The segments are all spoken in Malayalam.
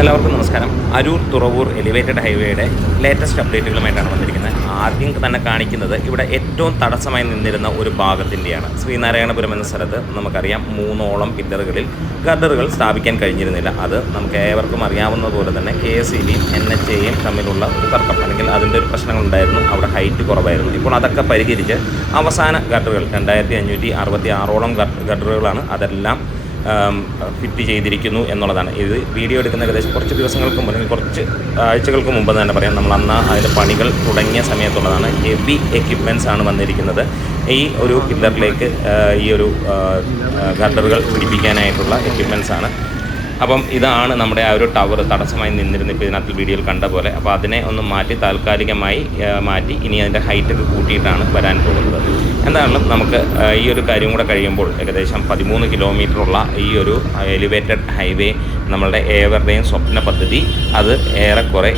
എല്ലാവർക്കും നമസ്കാരം. അരൂർ തുറവൂർ എലിവേറ്റഡ് ഹൈവേയുടെ ലേറ്റസ്റ്റ് അപ്ഡേറ്റുകളുമായിട്ടാണ് വന്നിരിക്കുന്നത്. ആദ്യം തന്നെ കാണിക്കുന്നത് ഇവിടെ ഏറ്റവും തടസ്സമായി നിന്നിരുന്ന ഒരു ഭാഗത്തിൻ്റെയാണ്. ശ്രീനാരായണപുരം എന്ന സ്ഥലത്ത് നമുക്കറിയാം 3ഓളം പില്ലറുകളിൽ ഗർഡറുകൾ സ്ഥാപിക്കാൻ കഴിഞ്ഞിരുന്നില്ല. അത് നമുക്ക് ഏവർക്കും അറിയാവുന്നതുപോലെ തന്നെ KSEBയും NHAയും തമ്മിലുള്ള ഒരു തർക്കം, അല്ലെങ്കിൽ അതിൻ്റെ ഒരു പ്രശ്നങ്ങളുണ്ടായിരുന്നു. അവിടെ ഹൈറ്റ് കുറവായിരുന്നു. ഇപ്പോൾ അതൊക്കെ പരിഹരിച്ച് അവസാന ഗർഡറുകൾ 2566ഓളം ഗർഡറുകളാണ്. അതെല്ലാം ഫിറ്റ് ചെയ്തിരിക്കുന്നു എന്നുള്ളതാണ്. ഇത് വീഡിയോ എടുക്കുന്ന ഏകദേശം കുറച്ച് ദിവസങ്ങൾക്ക് മുമ്പ്, അല്ലെങ്കിൽ കുറച്ച് ആഴ്ചകൾക്ക് മുമ്പ് തന്നെ പറയാം. നമ്മൾ അന്ന് അതിൻ്റെ പണികൾ തുടങ്ങിയ സമയത്തുള്ളതാണ്. ഹെവി എക്യുപ്മെൻറ്റ്സ് ആണ് വന്നിരിക്കുന്നത്. ഈ ഒരു പില്ലറിലേക്ക് ഈ ഒരു ഗർഡറുകൾ പിടിപ്പിക്കാനായിട്ടുള്ള എക്യുപ്മെൻറ്റ്സ് ആണ്. അപ്പം ഇതാണ് നമ്മുടെ ആ ഒരു ടവർ തടസ്സമായി നിന്നിരുന്ന ഇപ്പോൾ ഇതിനകത്ത് വീഡിയോയിൽ കണ്ട പോലെ. അപ്പോൾ അതിനെ ഒന്ന് മാറ്റി താൽക്കാലികമായി മാറ്റി ഇനി അതിൻ്റെ ഹൈറ്റൊക്കെ കൂട്ടിയിട്ടാണ് വരാൻ പോകുന്നത്. എന്തായാലും നമുക്ക് ഈ ഒരു കാര്യം കൂടെ കഴിയുമ്പോൾ ഏകദേശം 13 കിലോമീറ്ററുള്ള ഈ ഒരു എലിവേറ്റഡ് ഹൈവേ നമ്മളുടെ ഏവരുടെയും സ്വപ്ന പദ്ധതി അത് ഏറെക്കുറെ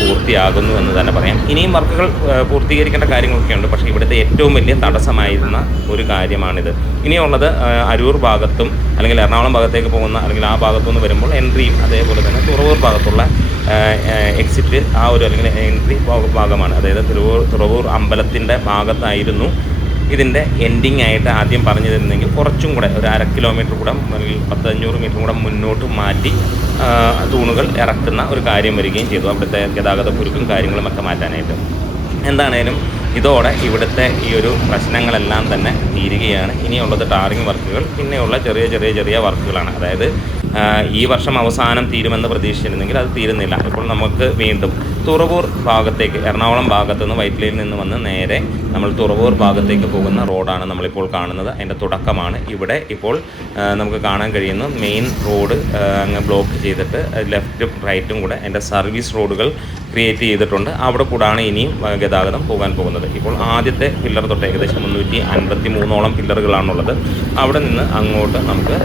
പൂർത്തിയാകുന്നു എന്ന് തന്നെ പറയാം. ഇനിയും വർക്കുകൾ പൂർത്തീകരിക്കേണ്ട കാര്യങ്ങളൊക്കെ ഉണ്ട്. പക്ഷേ ഇവിടുത്തെ ഏറ്റവും വലിയ തടസ്സമായിരുന്ന ഒരു കാര്യമാണിത്. ഇനിയുള്ളത് അരൂർ ഭാഗത്തും അല്ലെങ്കിൽ എറണാകുളം ഭാഗത്തേക്ക് പോകുന്ന, അല്ലെങ്കിൽ ആ ഭാഗത്തുനിന്ന് വരുമ്പോൾ എൻട്രിയും, അതേപോലെ തന്നെ തുറവൂർ ഭാഗത്തുള്ള എക്സിറ്റ്, ആ ഒരു അല്ലെങ്കിൽ എൻട്രി ഭാഗമാണ്. അതായത് തുറവൂർ അമ്പലത്തിൻ്റെ ഭാഗത്തായിരുന്നു ഇതിൻ്റെ എൻഡിങ് ആയിട്ട് ആദ്യം പറഞ്ഞു തരുന്നെങ്കിൽ കുറച്ചും കൂടെ ഒരു 1/2 കിലോമീറ്റർ കൂടെ, അല്ലെങ്കിൽ 10-500 മീറ്റർ കൂടെ മുന്നോട്ട് മാറ്റി തൂണുകൾ ഇറക്കുന്ന ഒരു കാര്യം വരികയും ചെയ്തു, അവിടുത്തെ ഗതാഗത കുരുക്കും കാര്യങ്ങളുമൊക്കെ മാറ്റാനായിട്ട്. എന്താണേലും ഇതോടെ ഇവിടുത്തെ ഈ ഒരു പ്രശ്നങ്ങളെല്ലാം തന്നെ തീരുകയാണ്. ഇനിയുള്ളത് ടാറിങ് വർക്കുകൾ, പിന്നെയുള്ള ചെറിയ വർക്കുകളാണ്. അതായത് ഈ വർഷം അവസാനം തീരുമെന്ന് പ്രതീക്ഷിച്ചിരുന്നെങ്കിൽ അത് തീരുന്നില്ല. ഇപ്പോൾ നമുക്ക് വീണ്ടും തുറവൂർ ഭാഗത്തേക്ക്, എറണാകുളം ഭാഗത്തു നിന്ന് വൈറ്റിലയിൽ നിന്ന് വന്ന് നേരെ നമ്മൾ തുറവൂർ ഭാഗത്തേക്ക് പോകുന്ന റോഡാണ് നമ്മളിപ്പോൾ കാണുന്നത്. അതിൻ്റെ തുടക്കമാണ് ഇവിടെ. ഇപ്പോൾ നമുക്ക് കാണാൻ കഴിയുന്നു മെയിൻ റോഡ് അങ്ങ് ബ്ലോക്ക് ചെയ്തിട്ട് ലെഫ്റ്റും റൈറ്റും കൂടെ അതിൻ്റെ സർവീസ് റോഡുകൾ ക്രിയേറ്റ് ചെയ്തിട്ടുണ്ട്. അവിടെ കൂടാണ് ഇനിയും ഗതാഗതം പോകാൻ പോകുന്നത്. ഇപ്പോൾ ആദ്യത്തെ പില്ലർ തൊട്ട് ഏകദേശം 353ഓളം പില്ലറുകളാണുള്ളത്. അവിടെ നിന്ന് അങ്ങോട്ട് നമുക്ക്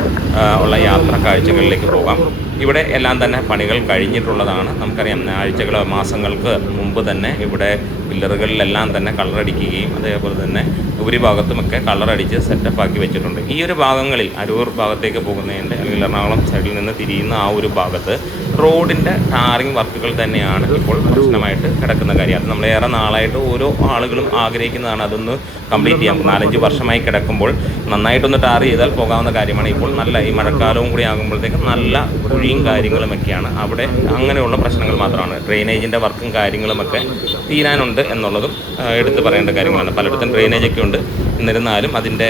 ഉള്ള യാത്രാ കാഴ്ചകളിലേക്ക് പോകാം. ഇവിടെ എല്ലാം തന്നെ പണികൾ കഴിഞ്ഞിട്ടുള്ളതാണ്. നമുക്കറിയാം ആഴ്ചകളോ മാസങ്ങൾക്ക് മുമ്പ് തന്നെ ഇവിടെ പില്ലറുകളിലെല്ലാം തന്നെ കളറടിക്കുകയും അതേപോലെ തന്നെ ഉപരിഭാഗത്തുമൊക്കെ കളറടിച്ച് സെറ്റപ്പാക്കി വെച്ചിട്ടുണ്ട്. ഈ ഒരു ഭാഗങ്ങളിൽ അരൂർ ഭാഗത്തേക്ക് പോകുന്നതിൻ്റെ, അല്ലെങ്കിൽ എറണാകുളം സൈഡിൽ നിന്ന് തിരിയുന്ന ആ ഒരു ഭാഗത്ത് റോഡിൻ്റെ ടാറിങ് വർക്കുകൾ തന്നെയാണ് ഇപ്പോൾ പ്രശ്നമായിട്ട് കിടക്കുന്ന കാര്യം. അത് നമ്മൾ ഏറെ നാളായിട്ട് ഓരോ ആളുകളും ആഗ്രഹിക്കുന്നതാണ് അതൊന്ന് കംപ്ലീറ്റ് ചെയ്യാം. 4-5 വർഷമായി കിടക്കുമ്പോൾ നന്നായിട്ടൊന്ന് ടാർ ചെയ്താൽ പോകാവുന്ന കാര്യമാണ്. ഇപ്പോൾ നല്ല ഈ മഴക്കാലവും കൂടി ആകുമ്പോഴത്തേക്കും നല്ല കുഴിയും കാര്യങ്ങളുമൊക്കെയാണ് അവിടെ. അങ്ങനെയുള്ള പ്രശ്നങ്ങൾ മാത്രമാണ്. ഡ്രെയിനേജിൻ്റെ വർക്കും കാര്യങ്ങളുമൊക്കെ തീരാനുണ്ട് എന്നുള്ളതും എടുത്തു പറയേണ്ട കാര്യങ്ങളാണ്. പലയിടത്തും ഡ്രെയിനേജൊക്കെ ഉണ്ട്. എന്നിരുന്നാലും അതിൻ്റെ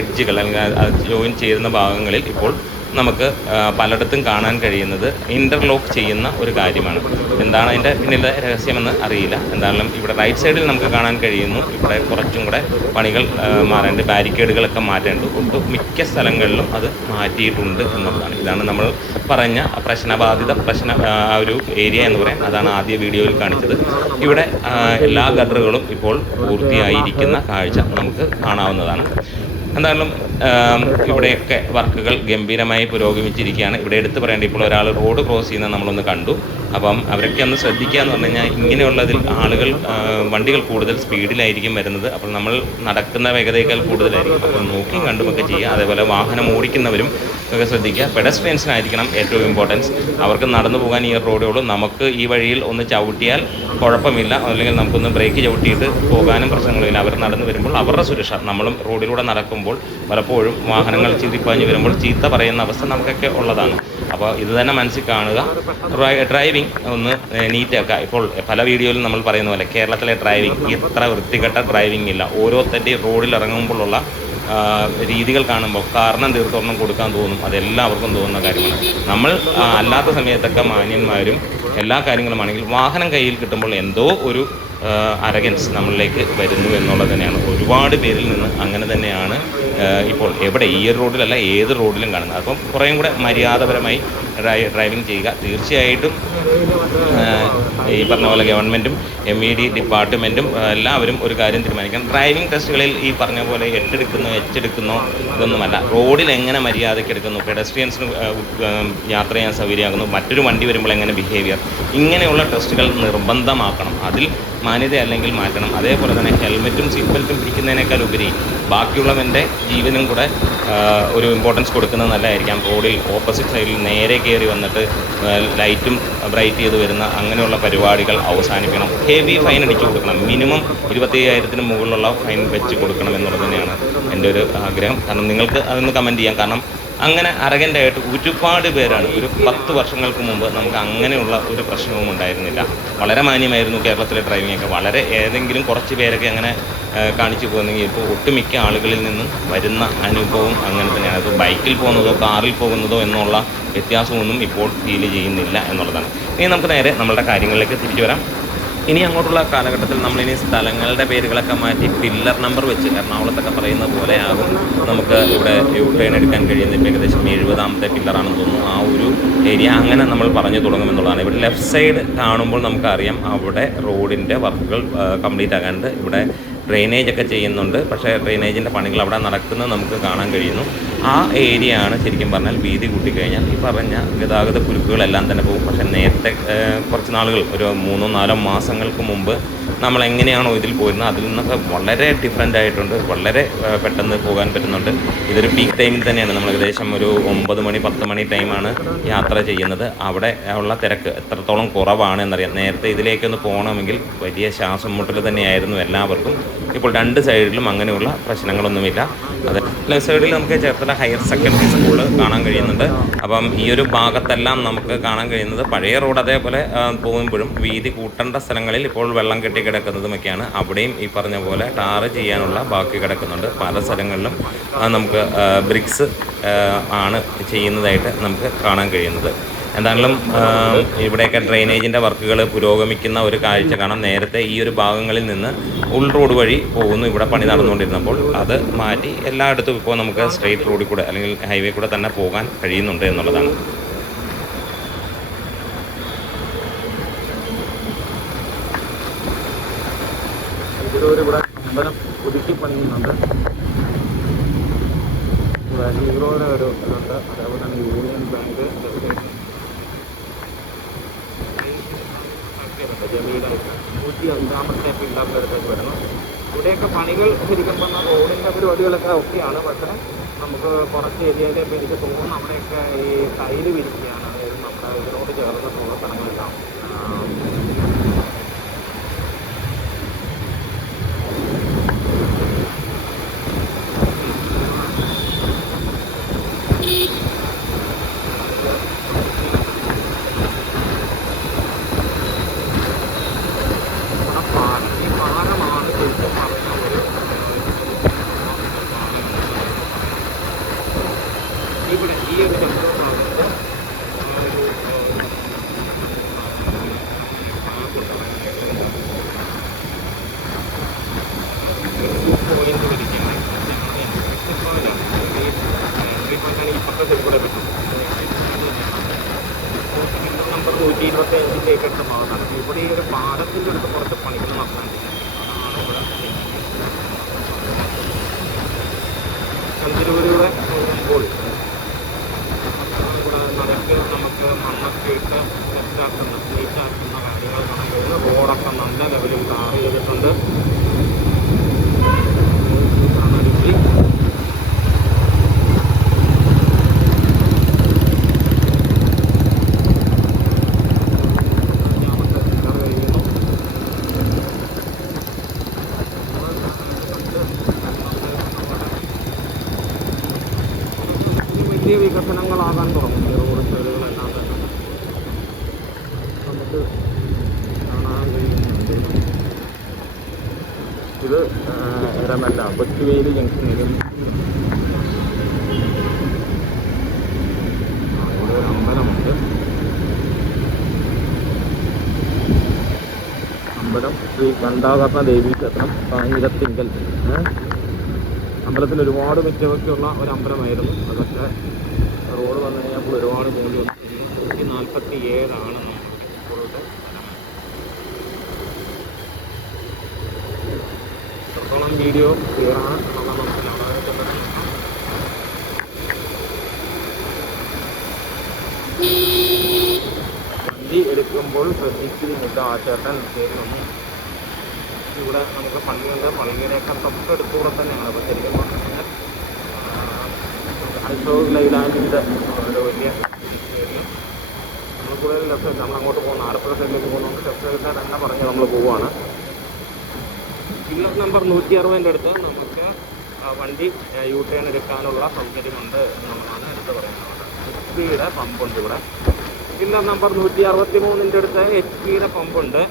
എഡ്ജുകൾ, അല്ലെങ്കിൽ ജോയിൻ ചെയ്യുന്ന ഭാഗങ്ങളിൽ ഇപ്പോൾ നമുക്ക് പലയിടത്തും കാണാൻ കഴിയുന്നത് ഇൻ്റർലോക്ക് ചെയ്യുന്ന ഒരു കാര്യമാണ്. എന്താണ് അതിൻ്റെ പിന്നിലെ രഹസ്യമെന്ന് അറിയില്ല. എന്തായാലും ഇവിടെ റൈറ്റ് സൈഡിൽ നമുക്ക് കാണാൻ കഴിയുന്നു ഇവിടെ കുറച്ചും കൂടെ പണികൾ മാറേണ്ട, ബാരിക്കേഡുകളൊക്കെ മാറ്റേണ്ടത് മിക്ക സ്ഥലങ്ങളിലും അത് മാറ്റിയിട്ടുണ്ട് എന്നുള്ളതാണ്. ഇതാണ് നമ്മൾ പറഞ്ഞ പ്രശ്നബാധിത ആ ഒരു ഏരിയ എന്ന് പറയാം. അതാണ് ആദ്യ വീഡിയോയിൽ കാണിച്ചത്. ഇവിടെ എല്ലാ ഗട്ടറുകളും ഇപ്പോൾ പൂർത്തിയായിരിക്കുന്ന കാഴ്ച നമുക്ക് കാണാവുന്നതാണ്. എന്തായാലും ഇവിടെയൊക്കെ വർക്കുകൾ ഗംഭീരമായി പുരോഗമിച്ചിരിക്കുകയാണ്. ഇവിടെ എടുത്ത് പറയേണ്ട, ഇപ്പോൾ ഒരാൾ റോഡ് ക്രോസ് ചെയ്യുന്നത് നമ്മളൊന്ന് കണ്ടു. അപ്പം അവരൊക്കെ ഒന്ന് ശ്രദ്ധിക്കുക എന്ന് പറഞ്ഞു കഴിഞ്ഞാൽ, ഇങ്ങനെയുള്ളതിൽ വണ്ടികൾ കൂടുതൽ സ്പീഡിലായിരിക്കും വരുന്നത്. അപ്പോൾ നമ്മൾ നടക്കുന്ന വേഗതയേക്കാൾ കൂടുതലായിരിക്കും. അപ്പോൾ നോക്കിയും കണ്ടുമൊക്കെ ചെയ്യുക. അതേപോലെ വാഹനം ഓടിക്കുന്നവരും ഒക്കെ ശ്രദ്ധിക്കുക. പെഡസ്ട്രിയൻസിനായിരിക്കണം ഏറ്റവും ഇമ്പോർട്ടൻസ്. അവർക്ക് നടന്നു പോകാൻ ഈ റോഡുള്ളൂ. നമുക്ക് ഈ വഴിയിൽ ഒന്ന് ചവിട്ടിയാൽ കുഴപ്പമില്ല, അല്ലെങ്കിൽ നമുക്കൊന്ന് ബ്രേക്ക് ചവിട്ടിയിട്ട് പോകാനും പ്രശ്നങ്ങളില്ല. അവർ നടന്നു വരുമ്പോൾ അവരുടെ സുരക്ഷ, നമ്മളും റോഡിലൂടെ നടക്കുമ്പോൾ പലപ്പോഴും വാഹനങ്ങൾ ചീറിപ്പാഞ്ഞ് വരുമ്പോൾ ചീത്ത പറയുന്ന അവസ്ഥ നമുക്കൊക്കെ ഉള്ളതാണ്. അപ്പോൾ ഇത് തന്നെ മനസ്സിൽ കാണുക. ഡ്രൈവിംഗ് ഒന്ന് നീറ്റാക്കുക. ഇപ്പോൾ പല വീഡിയോയിലും നമ്മൾ പറയുന്ന പോലെ കേരളത്തിലെ ഡ്രൈവിംഗ് ഇത്ര വൃത്തികെട്ട ഡ്രൈവിംഗ് ഇല്ല. ഓരോരുത്തരുടെയും റോഡിൽ ഇറങ്ങുമ്പോഴുള്ള രീതികൾ കാണുമ്പോൾ കാരണം തീർത്തൊരെണ്ണം കൊടുക്കാൻ തോന്നും. അതെല്ലാവർക്കും തോന്നുന്ന കാര്യമാണ്. നമ്മൾ അല്ലാത്ത സമയത്തൊക്കെ മാന്യന്മാരും എല്ലാ കാര്യങ്ങളുമാണെങ്കിൽ വാഹനം കയ്യിൽ കിട്ടുമ്പോൾ എന്തോ ഒരു അരഗൻസ് നമ്മളിലേക്ക് വരുന്നു എന്നുള്ളത് തന്നെയാണ്. ഒരുപാട് പേരിൽ നിന്ന് അങ്ങനെ തന്നെയാണ് ഇപ്പോൾ എവിടെ, ഈ ഒരു റോഡിലല്ല ഏത് റോഡിലും കാണുന്നത്. അപ്പം കുറേയും കൂടെ മര്യാദപരമായി ഡ്രൈവിംഗ് ചെയ്യുക. തീർച്ചയായിട്ടും ഈ പറഞ്ഞ പോലെ ഗവൺമെൻറ്റും MED ഡിപ്പാർട്ട്മെൻറ്റും എല്ലാവരും ഒരു കാര്യം തീരുമാനിക്കണം. ഡ്രൈവിംഗ് ടെസ്റ്റുകളിൽ ഈ പറഞ്ഞ പോലെ എച്ചെടുക്കുന്നോ ഇതൊന്നുമല്ല. റോഡിൽ എങ്ങനെ മര്യാദയ്ക്ക് എടുക്കുന്നു, പെഡസ്ട്രിയൻസിന് യാത്ര ചെയ്യാൻ സൗകര്യമാകുന്നു, മറ്റൊരു വണ്ടി വരുമ്പോൾ എങ്ങനെ ബിഹേവിയർ, ഇങ്ങനെയുള്ള ടെസ്റ്റുകൾ നിർബന്ധമാക്കണം. അതിൽ മാന്യത അല്ലെങ്കിൽ മാറ്റണം. അതേപോലെ തന്നെ ഹെൽമെറ്റും സീറ്റ് ബെൽറ്റും പിടിക്കുന്നതിനേക്കാൾ ഉപരി ബാക്കിയുള്ളവൻ്റെ ജീവനും കൂടെ ഒരു ഇമ്പോർട്ടൻസ് കൊടുക്കുന്നത് നല്ലതായിരിക്കാം. റോഡിൽ ഓപ്പോസിറ്റ് സൈഡിൽ നേരെ കയറി വന്നിട്ട് ലൈറ്റും ബ്രൈറ്റ് ചെയ്ത് വരുന്ന അങ്ങനെയുള്ള പരിപാടികൾ അവസാനിപ്പിക്കണം. ഹെവി ഫൈൻ അടിച്ചു കൊടുക്കണം. മിനിമം 25,000 മുകളിലുള്ള ഫൈൻ വെച്ച് കൊടുക്കണം എന്നുള്ളത് തന്നെയാണ് എൻ്റെ ഒരു ആഗ്രഹം. കാരണം നിങ്ങൾക്ക് അതൊന്ന് കമൻറ്റ് ചെയ്യാം. കാരണം അങ്ങനെ അറഗൻ്റായിട്ട് ഒരുപാട് പേരാണ്. ഒരു 10 വർഷങ്ങൾക്ക് മുമ്പ് നമുക്ക് അങ്ങനെയുള്ള ഒരു പ്രശ്നവും ഉണ്ടായിരുന്നില്ല. വളരെ മാന്യമായിരുന്നു കേരളത്തിലെ ഡ്രൈവിംഗ് ഒക്കെ. വളരെ ഏതെങ്കിലും കുറച്ച് പേരൊക്കെ അങ്ങനെ കാണിച്ചു പോകുന്നെങ്കിൽ ഇപ്പോൾ ഒട്ടുമിക്ക ആളുകളിൽ നിന്നും വരുന്ന അനുഭവം അങ്ങനെ തന്നെയാണ്. അത് ബൈക്കിൽ പോകുന്നതോ കാറിൽ പോകുന്നതോ എന്നുള്ള വ്യത്യാസമൊന്നും ഇപ്പോൾ ഫീൽ ചെയ്യുന്നില്ല എന്നുള്ളതാണ്. ഇനി നമുക്ക് നേരെ നമ്മളുടെ കാര്യങ്ങളിലേക്ക് തിരിച്ചു വരാം. ഇനി അങ്ങോട്ടുള്ള കാലഘട്ടത്തിൽ നമ്മളിനി സ്ഥലങ്ങളുടെ പേരുകളൊക്കെ മാറ്റി പില്ലർ നമ്പർ വെച്ച് എറണാകുളത്തൊക്കെ പറയുന്ന പോലെ ആകും നമുക്ക് ഇവിടെ യു ടേൺ എടുക്കാൻ കഴിയുന്നത്. ഇപ്പോൾ ഏകദേശം 70ാമത്തെ പില്ലറാണെന്ന് തോന്നുന്നു. ആ ഒരു ഏരിയ അങ്ങനെ നമ്മൾ പറഞ്ഞു തുടങ്ങുമെന്നുള്ളതാണ്. ഇവിടെ ലെഫ്റ്റ് സൈഡ് കാണുമ്പോൾ നമുക്കറിയാം അവിടെ റോഡിൻ്റെ വർക്കുകൾ കംപ്ലീറ്റ് ആകാണ്ട് ഇവിടെ ഡ്രെയിനേജ് ഒക്കെ ചെയ്യുന്നുണ്ട്. പക്ഷേ ഡ്രെയിനേജിൻ്റെ പണികൾ അവിടെ നടക്കുന്നത് നമുക്ക് കാണാൻ കഴിയുന്നു. ആ ഏരിയ ആണ് ശരിക്കും പറഞ്ഞാൽ വീതി കൂട്ടിക്കഴിഞ്ഞാൽ ഈ പറഞ്ഞ ഗതാഗത കുരുക്കുകളെല്ലാം തന്നെ പോകും. പക്ഷേ നേരത്തെ കുറച്ച് നാളുകൾ ഒരു 3-4 മാസങ്ങൾക്ക് മുമ്പ് നമ്മൾ എങ്ങനെയാണോ ഇതിൽ പോയിരുന്നത് അതിൽ നിന്നൊക്കെ വളരെ ഡിഫറൻ്റ് ആയിട്ടുണ്ട്. വളരെ പെട്ടെന്ന് പോകാൻ പറ്റുന്നുണ്ട്. ഇതൊരു പീക്ക് ടൈമിൽ തന്നെയാണ്. നമ്മൾ ഏകദേശം ഒരു 9 മണി 10 മണി ടൈമാണ് യാത്ര ചെയ്യുന്നത്. അവിടെ ഉള്ള തിരക്ക് എത്രത്തോളം കുറവാണ് എന്നറിയാം. നേരത്തെ ഇതിലേക്കൊന്ന് പോകണമെങ്കിൽ വലിയ ശ്വാസം മുട്ടൽ തന്നെയായിരുന്നു എല്ലാവർക്കും. ഇപ്പോൾ 2 സൈഡിലും അങ്ങനെയുള്ള പ്രശ്നങ്ങളൊന്നുമില്ല. അത് ലെഫ്റ്റ് സൈഡിൽ നമുക്ക് ചേർത്തല ഹയർ സെക്കൻഡറി സ്കൂൾ കാണാൻ കഴിയുന്നുണ്ട്. അപ്പം ഈ ഒരു ഭാഗത്തെല്ലാം നമുക്ക് കാണാൻ കഴിയുന്നത് പഴയ റോഡ് അതേപോലെ പോകുമ്പോഴും വീതി കൂട്ടേണ്ട സ്ഥലങ്ങളിൽ ഇപ്പോൾ വെള്ളം കെട്ടി കിടക്കുന്നതുമൊക്കെയാണ്. അവിടെയും ഈ പറഞ്ഞ പോലെ ടാറ് ചെയ്യാനുള്ള ബാക്കി കിടക്കുന്നുണ്ട്. പല സ്ഥലങ്ങളിലും നമുക്ക് ബ്രിക്സ് ആണ് ചെയ്യുന്നതായിട്ട് നമുക്ക് കാണാൻ കഴിയുന്നത്. എന്തായാലും ഇവിടെയൊക്കെ ഡ്രെയിനേജിൻ്റെ വർക്കുകൾ പുരോഗമിക്കുന്ന ഒരു കാഴ്ച കാണാം. നേരത്തെ ഈ ഒരു ഭാഗങ്ങളിൽ നിന്ന് ഉൾ റോഡ് വഴി പോകുന്നു ഇവിടെ പണി നടന്നുകൊണ്ടിരുന്നപ്പോൾ. അത് മാറ്റി എല്ലായിടത്തും ഇപ്പോൾ നമുക്ക് സ്ട്രെയിറ്റ് റോഡിൽ കൂടെ അല്ലെങ്കിൽ ഹൈവേ കൂടെ തന്നെ പോകാൻ കഴിയുന്നുണ്ട് എന്നുള്ളതാണ്. ഇവിടെ അമ്പലം പുതുക്കി പണിയുന്നുണ്ട്. ഹീറോയുടെ ഒരു ഇതുണ്ട്. അതേപോലെ തന്നെ യൂണിയൻ ബാങ്ക് ജമീലായിട്ട് 105ാമത്തെ പിള്ളേരുടെ അടുത്തേക്ക് വരണം. ഇവിടെയൊക്കെ പണികൾ ശരിക്കും പറഞ്ഞാൽ റോഡിൻ്റെ പരിപാടികളൊക്കെ ഒക്കെയാണ്. പക്ഷേ നമുക്ക് കുറച്ച് ഏരിയയിലേക്ക് എനിക്ക് തോന്നുന്നു അവിടെയൊക്കെ ഈ ടൈല് വിരിക്കുകയാണ്. അതായത് നമ്മുടെ ഇതിനോട് ചേർന്നിട്ടുള്ള സ്ഥലങ്ങളെല്ലാം ഇവിടെ ഈ ഒരു ഭാഗത്ത് പോയിന്റ് വിരിക്കുന്നത് ഇപ്പുറത്തെ സൈഡ് കൂടെ പറ്റും. നമ്പർ 125 എടുത്ത ഭാഗത്താണ്. ഇവിടെ ഈ ഒരു പാടത്തിൻ്റെ അടുത്ത് കുറച്ച് പണികൾ നടത്താണ്ടില്ല. അതാണ് ഇവിടെ ചന്ദ്രൂരിലൂടെ പോകുമ്പോൾ ഇവിടെ നടക്ക് നമുക്ക് മണ്ണൊക്കെ ഇട്ട് നീറ്റാക്കുന്ന കാര്യങ്ങൾ കാണാൻ കഴിയുന്നു. റോഡൊക്കെ നല്ല ലെവലിൽ ടാർ ചെയ്തിട്ടുണ്ട്. വലിയ വികസനങ്ങളാകാൻ തുടങ്ങും. ഈ റോഡ് സൈഡുകളെല്ലാം തന്നെ നമുക്ക് കാണാൻ കഴിയുന്നുണ്ട്. ഇത് എരമല്ല കൊച്ചുവേലി ജംഗ്ഷനിലും ഇവിടെ ഒരു അമ്പലമുണ്ട്. അമ്പലം ശ്രീ ഘണ്ടാകർണ ദേവീ ക്ഷേത്രം കാഞ്ഞിരത്തിങ്കൽ. അമ്പലത്തിൽ ഒരുപാട് മിറ്റമൊക്കെയുള്ള ഒരു അമ്പലമായിരുന്നു. അതൊക്കെ റോഡ് വന്നു കഴിഞ്ഞപ്പോൾ ഒരുപാട് പോയി വന്നു. 147 നമ്മളുടെ എത്രത്തോളം വീഡിയോ ക്ലിയറാണ് എന്നുള്ള നമുക്ക് വണ്ടി എടുക്കുമ്പോൾ ശ്രദ്ധിച്ചിരുന്നില്ല. ആ ചേട്ടൻ കയറി ഇവിടെ നമുക്ക് പള്ളിയുണ്ട്. പള്ളിയുടെയൊക്കെ തൊട്ടടുത്തൂടെ തന്നെയാണ്. അപ്പോൾ ശരിക്കും പറഞ്ഞാൽ അശോക് ലൈലാൻഡിൻ്റെ ഒരു വലിയ സ്റ്റേഡിയം. നമ്മൾ കൂടുതൽ ലെഫ്റ്റ് സൈഡ്, നമ്മൾ അങ്ങോട്ട് പോകുന്ന ആലപ്പുഴ സൈഡിലേക്ക് പോകുന്നതുകൊണ്ട് ലെഫ്റ്റ് സൈഡിൽ തന്നെ പറഞ്ഞ് നമ്മൾ പോവുകയാണ്. പില്ലർ നമ്പർ 160 അടുത്ത് നമുക്ക് വണ്ടി യു ടേൺ എടുക്കാനുള്ള സൗകര്യമുണ്ട് എന്നുള്ളതാണ് എടുത്ത് പറയുന്നത്. HP പമ്പുണ്ട് ഇവിടെ. പില്ലർ നമ്പർ 163 അടുത്ത് HP പമ്പുണ്ട്.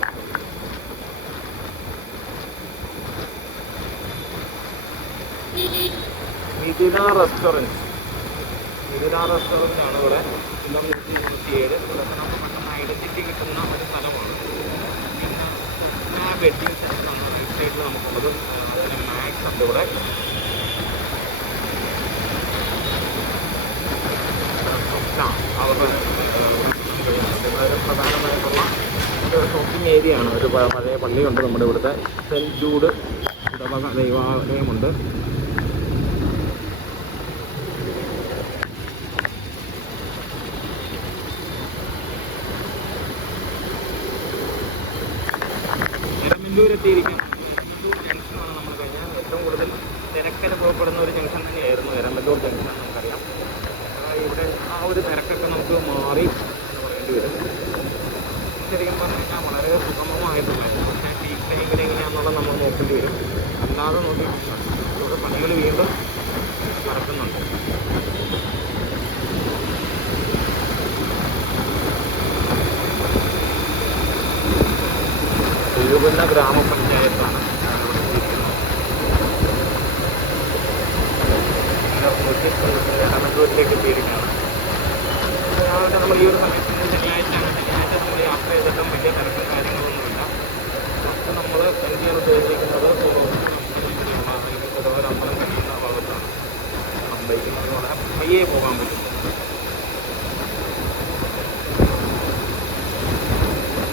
മിഥില റെസ്റ്റോറൻറ്റ് ആണ് ഇവിടെ. പില്ലർ 127 ഇവിടെയൊക്കെ നമുക്ക് പെട്ടെന്ന് ഐഡൻറ്റിറ്റി കിട്ടുന്ന ഒരു സ്ഥലമാണ്. പിന്നെ വെഡ്ഡിങ് സെറ്റാണ് റൈറ്റ് സൈഡിൽ നമുക്കുള്ളത്. അതിന് മാക്സ് ഉണ്ട് ഇവിടെ. അവരുടെ പ്രധാനമായിട്ടുള്ള ഒരു ഷോപ്പിംഗ് ഏരിയ ആണ്. ഒരു പഴയ പള്ളിയുണ്ട് നമ്മുടെ ഇവിടുത്തെ. സെൻറ്റ് ജൂഡ് ഇടവക ദൈവാലയമുണ്ട്. എരമല്ലൂരെത്തിയിരിക്കും. ജംഗ്ഷനാണ് നമ്മൾ കഴിഞ്ഞാൽ ഏറ്റവും കൂടുതൽ തിരക്കനുഭവപ്പെടുന്ന ഒരു ജംഗ്ഷൻ തന്നെയായിരുന്നു എരമല്ലൂർ ജംഗ്ഷൻ. നമുക്കറിയാം ഇവിടെ ആ ഒരു തിരക്കൊക്കെ നമുക്ക് മാറി എന്ന് പറയേണ്ടി വരും. ശരിക്കും പറഞ്ഞു കഴിഞ്ഞാൽ വളരെ സുഗമമായിട്ടുണ്ടായിരുന്നു. പക്ഷേ പീക്ക് ടൈമിൽ എങ്ങനെയാണെന്നുള്ളത് നമ്മൾ നോക്കേണ്ടി വരും. അല്ലാതെ നോക്കി ഇവിടെ പണികൾ വീണ്ടും നടക്കുന്നുണ്ട്. തിരുവല്ല ഗ്രാമപഞ്ചായത്താണ് എറണാകുളത്തേക്ക് എത്തിയിരിക്കുകയാണ്. രാവിലെ നമ്മൾ ഈ ഒരു സമയത്ത് ശനിയാഴ്ച നമ്മൾ യാത്ര ചെയ്തിട്ടും വലിയ തിരക്കും കാര്യങ്ങളൊന്നുമില്ല. ഫസ്റ്റ് നമ്മൾ ചെയ്യാൻ ഉദ്ദേശിക്കുന്നത് ഒരു അമ്പലം കഴിയുന്ന ഭാഗത്താണ്. ബൈക്കിൽ വളരെ പയ്യെ പോകാൻ പറ്റും.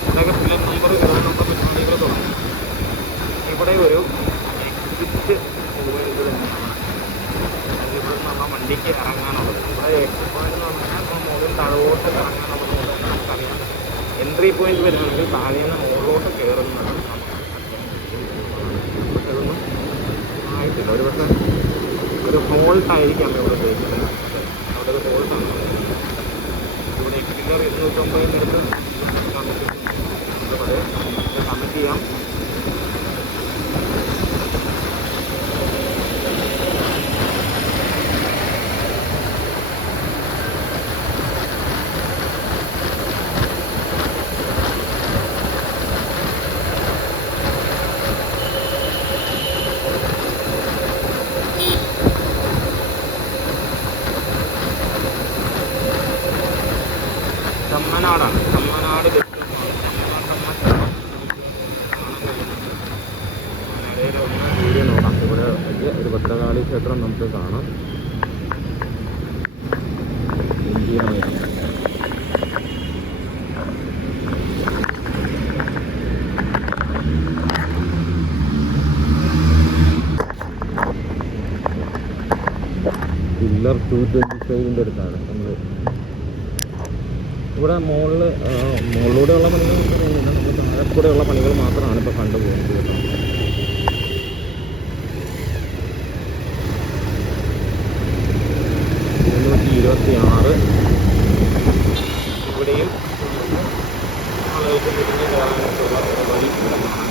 ഇവിടെയൊക്കെ പില്ലർ നമ്പർ 20 പണികൾ തുടങ്ങും. ഇവിടെ ഒരു എക്സിറ്റ് പോയിന്റ് തന്നെയാണ് ഇവിടെ നിന്നുള്ള വണ്ടിക്ക് ഇറങ്ങാനുള്ളത്. ഇവിടെ എക്സിറ്റ് പോയിന്റ് എന്ന് പറഞ്ഞാൽ ഇപ്പോൾ മുകളിൽ താഴോട്ട് ഇറങ്ങാനുള്ളത് കൊണ്ട് തന്നെ നമുക്കറിയാം. എൻട്രി പോയിന്റ് വരുന്നുണ്ടെങ്കിൽ താഴെ നിന്ന് മുകളിലോട്ട് കയറുന്നത് പക്ഷെ അതൊന്നും ആയിട്ടില്ല. ഒരു പക്ഷേ ഒരു ഹോൾട്ടായിരിക്കാം ഇവിടെ ഉദ്ദേശിക്കുന്നത്. അവിടെ ഒരു ഹോൾട്ടാണ്. ഇവിടെ പില്ലർ 250 എടുത്ത് കമൻറ്റ് ചെയ്യാം. ചമ്മനാടാണ്. ചമ്മനാട് വീഡിയോ നോക്കാം. ഇവിടെ ഒരു ഭദ്രകാളി ക്ഷേത്രം നമുക്ക് കാണാം. പില്ലർ 225 അടുത്താണ് നമ്മൾ. ഇവിടെ മുകളിലൂടെയുള്ള പണികൾ തോന്നുന്നില്ല. നമ്മൾ താഴെ കൂടെയുള്ള പണികൾ മാത്രമാണ് ഇപ്പോൾ കണ്ടുപോകുന്നത് കേട്ടോ. ഇവിടെയും ആളുകൾക്ക് തിരിഞ്ഞ് കയറാനായിട്ടുള്ള വഴി ഇവിടെ കാണാൻ.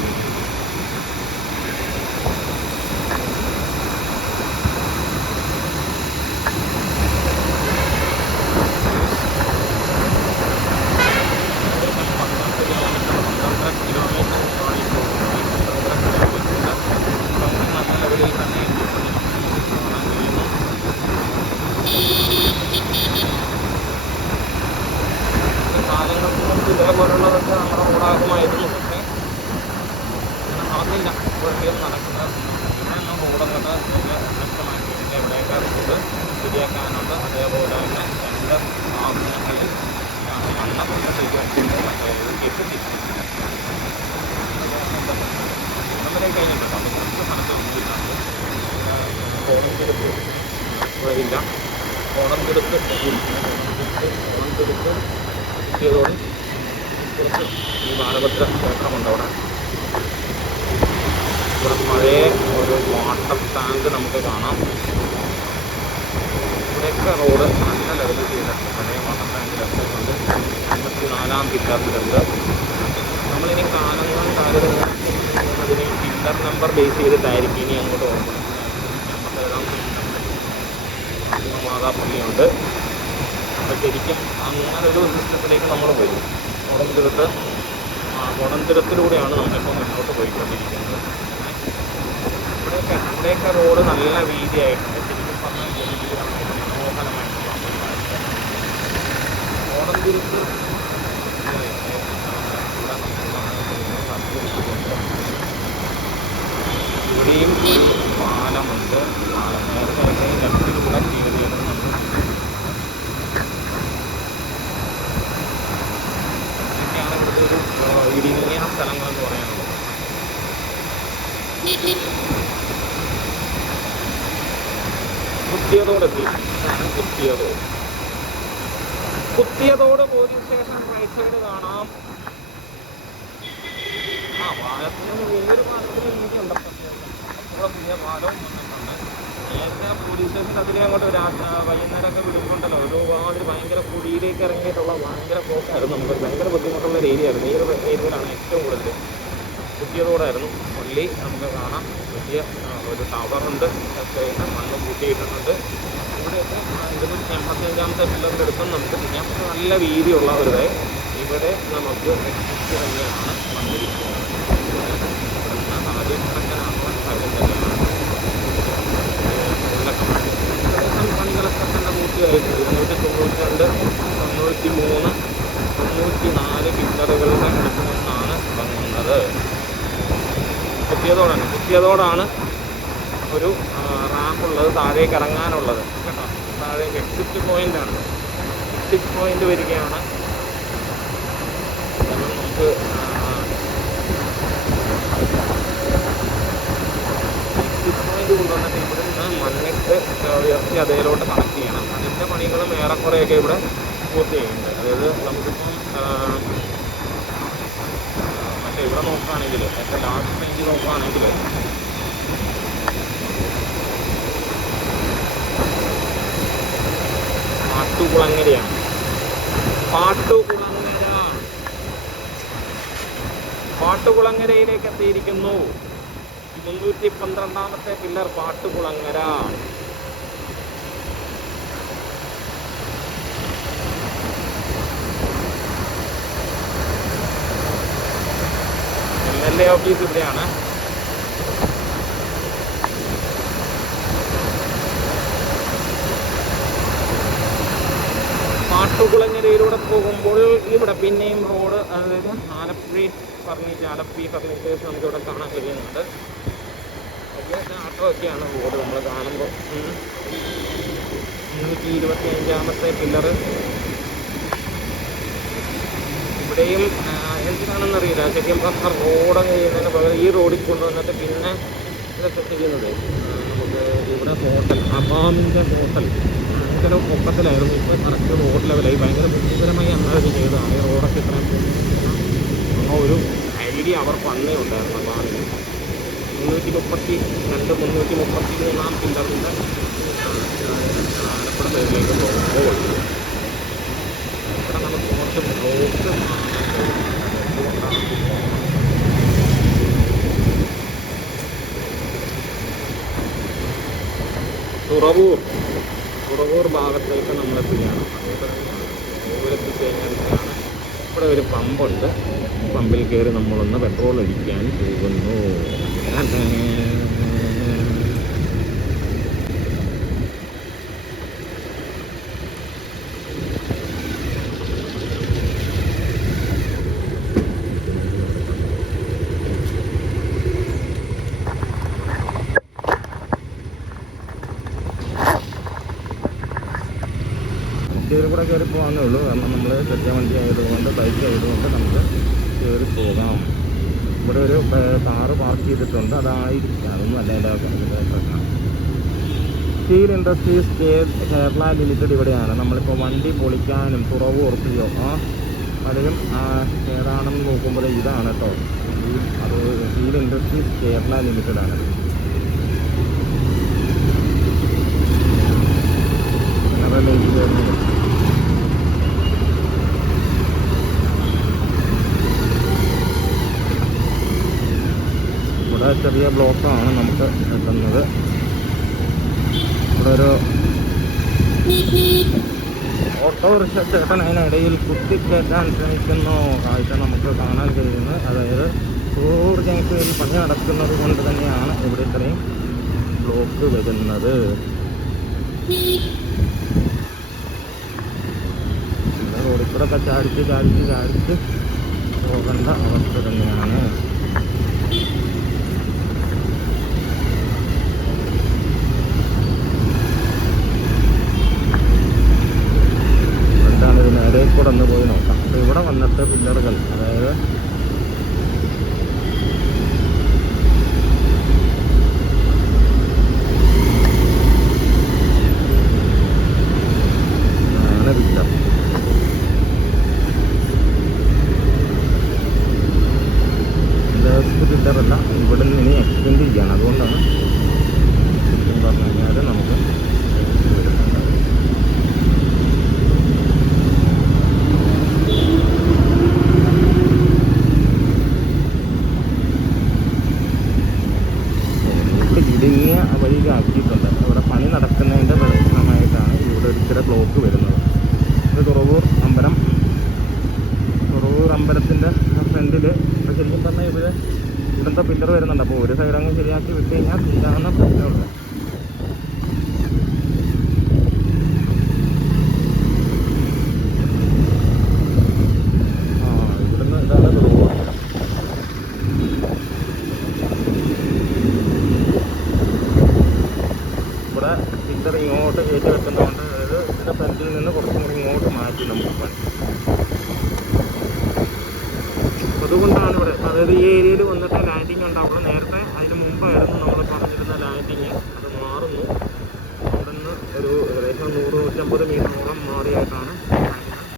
ഇതേപോലുള്ളതൊക്കെ നമ്മുടെ റോഡാകുമായിരുന്നു. പക്ഷേ നടന്നില്ല. ഇപ്പോഴെങ്കിലും നടക്കുന്നത് ഇവിടെയൊന്നും റോഡൊക്കെ വ്യക്തമാക്കി. ഇതിൻ്റെ ഇവിടെയൊക്കെ റോഡ് ശരിയാക്കാനുണ്ട്. അതേപോലെ തന്നെ രണ്ട് ഭാഗങ്ങളിൽ മണ്ണ് കെട്ടി നമ്മളെ കഴിഞ്ഞിട്ടുണ്ട്. അപ്പോൾ കുറച്ച് സ്ഥലത്ത് ഒന്നുമില്ലാണ്ട് ഇല്ല. ഓണംകെടുത്ത് കിട്ടിയതോടെ കുറച്ച് ഈ ബാലഭദ്ര ക്ഷേത്രമുണ്ട് അവിടെ. ഇവിടെ പഴയ ഒരു വാട്ടർ ടാങ്ക് നമുക്ക് കാണാം. ഇവിടെ ഇവിടെയൊക്കെ റോഡ് നല്ല ലെവലിൽ ചെയ്തിട്ടുണ്ട്. പഴയ വാട്ടർ ടാങ്കിലൊക്കെ കൊണ്ട് 54-ാം പില്ലറിലുണ്ട്. നമ്മളിനി കാലങ്ങൾ അതിന് പില്ലർ നമ്പർ ബേസ് ചെയ്തിട്ടായിരിക്കും ഇനി അങ്ങോട്ട് പോകുന്നത്. 57-ാം മാതാപ്പള്ളിയുണ്ട്. അപ്പോൾ ശരിക്കും അങ്ങനൊരു സിസ്റ്റത്തിലേക്ക് നമ്മൾ വരും. കുടംതുരത്തിലൂടെയാണ് നമ്മളിപ്പോൾ മുന്നോട്ട് പോയിക്കൊണ്ടിരിക്കുന്നത്. ഇവിടെയൊക്കെ റോഡ് നല്ല വീതിയായിട്ടുണ്ട്. ശരിക്കും പറഞ്ഞാൽ മനോഹരമായിട്ടുള്ള കുടംതുരത്ത് ഇവിടെയും പാലമുണ്ട്. നേരത്തെ ലെഫ്റ്റിലൂടെ കയറിയിടുന്നുണ്ട്. ഇതൊക്കെയാണ് ഇവിടുത്തെ ഒരു ഇടുങ്ങിയ സ്ഥലങ്ങളെന്ന് പറയാനുള്ളത്. Kuthiyathode police station right side കാണാം. പാലത്തിന് വലിയൊരു പാലത്തിന് എനിക്കുണ്ട്. പുതിയ പാലവും വന്നിട്ടുണ്ട്. നേരത്തെ പോലീസ് സ്റ്റേഷൻ അതിലെ അങ്ങോട്ട് വൈകുന്നേരമൊക്കെ വിളിക്കൊണ്ടല്ലോ ഒരുപാട് ഭയങ്കര കുടിയിലേക്ക് ഇറങ്ങിയിട്ടുള്ള ഭയങ്കര പോക്കായിരുന്നു. നമുക്ക് ഭയങ്കര ബുദ്ധിമുട്ടുള്ള ഒരു ഏരിയ ആയിരുന്നു. ഈ ഒരു ഏരിയയിലാണ് ഏറ്റവും കൂടുതൽ. കുത്തിയതോടായിരുന്നു പള്ളി നമുക്ക് കാണാം. വലിയ ഒരു ടവറുണ്ട്. മണ്ണ് കൂട്ടിയിട്ടിട്ടുണ്ട്. ഇവിടെയൊക്കെ 285-ാമത്തെ പില്ലറിൻ്റെ അടുത്തും നമുക്ക് ചെയ്യാം. നല്ല വീതിയുള്ള ഒരു വേ. ഇവിടെ നമുക്ക് തന്നെയാണ് ആദ്യം ഇറങ്ങാനാകുവാൻ കാര്യം തന്നെയാണ്. പണികളൊക്കെ തന്നെ പൂർത്തിയായിട്ടുണ്ട്. 292, 93, 94 പില്ലറുകളുടെ അടുത്ത് നിന്നാണ് തുടങ്ങുന്നത്. കുത്തിയതോടാണ് ഒരു റാമ്പുള്ളത്, താഴേക്ക് ഇറങ്ങാനുള്ളത് കേട്ടോ. താഴേക്ക് എക്സിറ്റ് പോയിൻ്റാണ്. എക്സിറ്റ് പോയിൻ്റ് വരികയാണ്. നമുക്ക് എക്സിറ്റ് പോയിൻ്റ് കൊണ്ടുവന്നിട്ട് ഇവിടെ നിന്ന് മണ്ണിട്ട് ഉയർത്തി അതേലോട്ട് കണക്ട് ചെയ്യണം. അതിൻ്റെ പണികളും ഏറെക്കുറെയൊക്കെ ഇവിടെ പൂർത്തിയായിട്ടുണ്ട്. അതായത് നമുക്കിപ്പം മറ്റേ ഇവിടെ നോക്കുകയാണെങ്കിൽ ഏറ്റവും ലാസ്റ്റ് റേഞ്ച് നോക്കുകയാണെങ്കിൽ പാട്ടുകുളങ്ങരയാണ്. പാട്ടുകുളങ്ങരയിലേക്ക് എത്തിയിരിക്കുന്നു. 312-ാമത്തെ പില്ലർ പാട്ടുകുളങ്ങര. MLA ഓഫീസ് ഇവിടെയാണ്. പാട്ടുകുളങ്ങരയിലൂടെ പോകുമ്പോൾ ഇവിടെ പിന്നെയും റോഡ്, അതായത് ആലപ്പി ഫർണിച്ചേഴ്സ് നമുക്കിവിടെ കാണാൻ കഴിയുന്നുണ്ട്. വലിയ ആട്ടമൊക്കെയാണ് റോഡ് നമ്മൾ കാണുമ്പോൾ. 325-ാമത്തെ പില്ലറ് ഇവിടെയും എന്തിനാണെന്നറിയില്ല. ശരിക്കും പറഞ്ഞാൽ റോഡ് ചെയ്യുന്നതിന് പകരം ഈ റോഡിൽ കൊണ്ടുവന്നിട്ട് പിന്നെ ഇതൊക്കെ ചെയ്യുന്നത് നമുക്ക് ഇവിടെ ഹോട്ടൽ, അബാമിൻ്റെ ഹോട്ടൽ ഭയങ്കര പൊക്കത്തിലായിരുന്നു. ഇപ്പോൾ കറക്റ്റ് റോഡ് ലെവലായി. ഭയങ്കര ബുദ്ധിപരമായി അന്നേരം ചെയ്തതാണ് ഈ റോഡൊക്കെ ഇത്രയും ആ ഒരു ഐഡിയ അവർക്ക് അന്നേ ഉണ്ടായിരുന്നു. അബാമിന് 333-ാം പില്ലറിൻ്റെ ആലപ്പുഴ സൈഡിലേക്ക് പോകുമ്പോൾ ഇവിടെ നമുക്ക് കുറച്ച് ബ്ലോക്ക് തുറവൂർ ഭാഗത്തേക്ക് നമ്മൾ എത്തുകയാണ്. എത്തിക്കഴിഞ്ഞാൽ ഇവിടെ ഒരു പമ്പുണ്ട്. പമ്പിൽ കയറി നമ്മളൊന്ന് പെട്രോൾ അടിക്കാൻ പോകുന്നു. ഇതിൽ കൂടെ കയറി പോകാമെന്നേ ഉള്ളൂ. കാരണം നമ്മൾ ചെറിയ വണ്ടി ആയതുകൊണ്ട്, ബൈക്ക് ആയതുകൊണ്ട് നമുക്ക് കയറി പോകാം. ഇവിടെ ഒരു കാറ് പാർക്ക് ചെയ്തിട്ടുണ്ട്. അതായിരിക്കും, അതൊന്നും അല്ല എൻ്റെ പ്രശ്നം. സ്റ്റീൽ ഇൻഡസ്ട്രീസ് കേരള ലിമിറ്റഡ് ഇവിടെയാണ്. നമ്മളിപ്പോൾ വണ്ടി പൊളിക്കാനും തുറവൂർ പലരും ഏതാണെന്ന് നോക്കുമ്പോൾ ഇതാണ് കേട്ടോ. അത് സ്റ്റീൽ ഇൻഡസ്ട്രീസ് കേരള ലിമിറ്റഡാണ്. ഇവിടെ ലൈറ്റ് വരുന്നത്. ഇവിടെ ചെറിയ ബ്ലോക്കാണ് നമുക്ക് എത്തുന്നത്. ഇവിടെ ഒരു ഓട്ടോറിക്ഷ ചേട്ടൻ അതിനിടയിൽ കുത്തിക്കയറ്റാൻ ശ്രമിക്കുന്ന കാഴ്ച നമുക്ക് കാണാൻ കഴിയുന്നത്. അതായത് ടൂർ ജംഗ്ഷനിൽ പണി നടക്കുന്നത് കൊണ്ട് തന്നെയാണ് ഇവിടെ ഇത്രയും ബ്ലോക്ക് വരുന്നത്. റോഡിൽ കൂടെ ഒക്കെ ചാടിച്ച് പോകേണ്ട അവസ്ഥ തന്നെയാണ്. എന്താണ് ഇതിന് ഇടയിൽ കൂടെ ഒന്ന് പോയി നോക്കാം. അപ്പോൾ ഇവിടെ വന്നിട്ട് പില്ലറുകൾ, അതായത് പില്ലർ പില്ലറല്ല, ഇവിടെ നിന്ന് ഇനി എക്സ്റ്റെൻഡ് ചെയ്യാണ്. അതുകൊണ്ടാണ് പറഞ്ഞു കഴിഞ്ഞാൽ നമുക്ക് ഇടുങ്ങിയ വഴിയിലാക്കിയിട്ടുണ്ട്. ഇവിടെ പണി നടക്കുന്നതിൻ്റെ പ്രശ്നമായിട്ടാണ് ഇവിടെ ഒരിക്കലും ബ്ലോക്ക് വരുന്നത്. ഇത് തുറവൂർ അമ്പലത്തിൻ്റെ ഫ്രണ്ടിൽ ശരിക്കും പറഞ്ഞാൽ ഇവിടുത്തെ പില്ലർ വരുന്നുണ്ട്. അപ്പോൾ ഒരു സൈഡ് അങ്ങ് ശരിയാക്കി വിട്ട് കഴിഞ്ഞാൽ തീരാവുന്ന പ്രശ്നമുള്ളത്. ഇവിടുന്ന് ഇതാണ് തുറവൂർ. ഇവിടെ പില്ലർ ഇങ്ങോട്ട് കയറ്റി വെക്കുന്നതുകൊണ്ട്, അതായത് ഇതിൻ്റെ ഫ്രണ്ടിൽ നിന്ന് കുറച്ചും കൂടി ഇങ്ങോട്ട് മാറ്റി നമുക്ക് പണി. അതുകൊണ്ടാണ് ഇവിടെ, അതായത് ഈ ഏരിയയിൽ വന്നിട്ട് ലാൻഡിങ് ഉണ്ടാവുള്ളൂ. നേരത്തെ അതിന് മുമ്പായിരുന്നു നമ്മൾ പറഞ്ഞിരുന്ന ലാൻഡിങ്. അത് മാറുന്നു. അവിടെ നിന്ന് ഒരു ഏകദേശം 100-150 മീറ്റർ